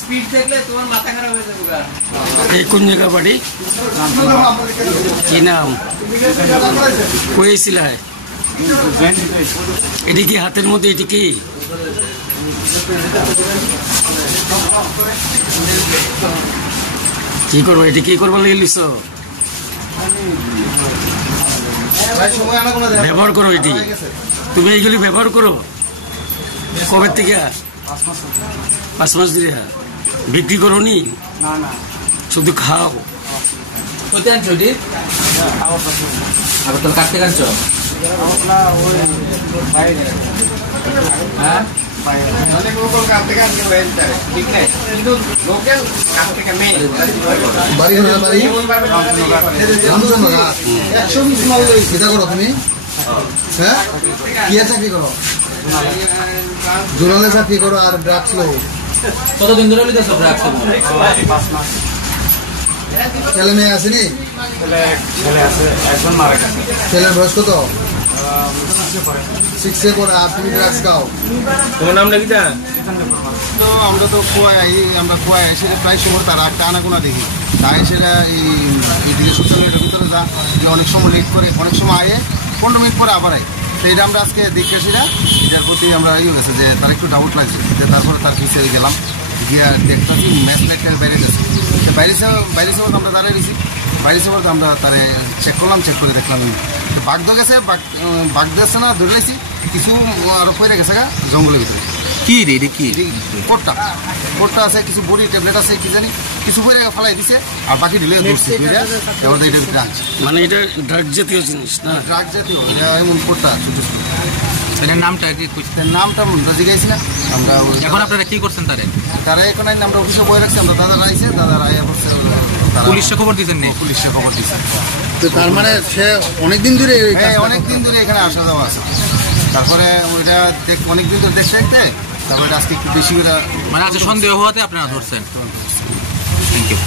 Speed দেখলে তোমার মাথা খারাপ হয়ে যাবে। এই কোন জায়গা বাড়ি, কি নাম, কইছিল? এটি কি হাতের মধ্যে? এটি কি কি করবো? এটি কি করবো লিস? ব্যবহার করো এটি, তুমি এইগুলি ব্যবহার করো। কবে থেকে? 5 মাস ধরে। বিক্রি করো নি? শুধু খাও। কোথায় আনছো এটি? আবার তো কাটতে কাটছো? হ্যাঁ, চাকরি করো, জোনালে চাকরি করো আর ড্রাগস লো। কতদিন ধরে লিখেছো ড্রাগস? ছেলে মেয়ে আসেনি? ছেলের বয়স কত? 6-এ পড়ে। আর তুমি ড্রাগস খাও? তোমার নামটা কি? তো আমরা তো খোয়াই এসে প্রায় সময় তার একটা আনাগোনা দেখি, তাই সেটা এই সোশ্যাল মিডিয়ার ভিতরে যা যে অনেক সময় লেট করে, অনেক সময় আয়ে 15 মিনিট পরে আবার আয়। তো এটা আমরা আজকে দেখে আসি না, এটার প্রতি আমরা গেছে যে তার একটু ডাউট লাগছে। যে তারপরে তার পিছিয়ে গেলাম, গিয়ে দেখতেছি ম্যাচ লাইটটা বাইরে গেছে। বাইরে সে আমরা দাঁড়িয়ে গেছি, বাইরে সে আমরা তারে চেক করলাম, চেক করে দেখলাম বাঘ ধরে গেছে। বাঘ দিয়েছে না, ধরে নিয়েছি কিছু আরো পড়ে গেছে গা জঙ্গলের ভিতরে। কি রে এটা? কি পোটটা আছে, কিছু বড়ি ট্যাবলেট আছে, কি জানি কিছু পরে ফেলাই দিছে, আর বাকি ঢিলে ধরছে। মানে এটা ড্রাগ জাতীয় জিনিস না? ড্রাগ জাতীয় এমন পোটটা ছোট ছোট। এটার নামটা কি? নামটা আমরা জিজ্ঞাসি না। আমরা এখন আপনারা কি করছেন? তারা এখন আমরা অফিসে বয়ে রাখছি। আমরা দাদা আইছে, দাদা রায় বলছে পুলিশে খবর দিচ্ছেন? পুলিশে খবর দিচ্ছে। তো তার মানে সে অনেকদিন ধরে অনেকদিন ধরে এখানে আসা যাওয়া আছে। তারপরে ওইটা অনেকদিন ধরে দেখতে দেখতে তারপরে আজকে একটু বেশি করে মানে আছে সন্দেহ হওয়াতে আপনারা ধরছেন। Thank you.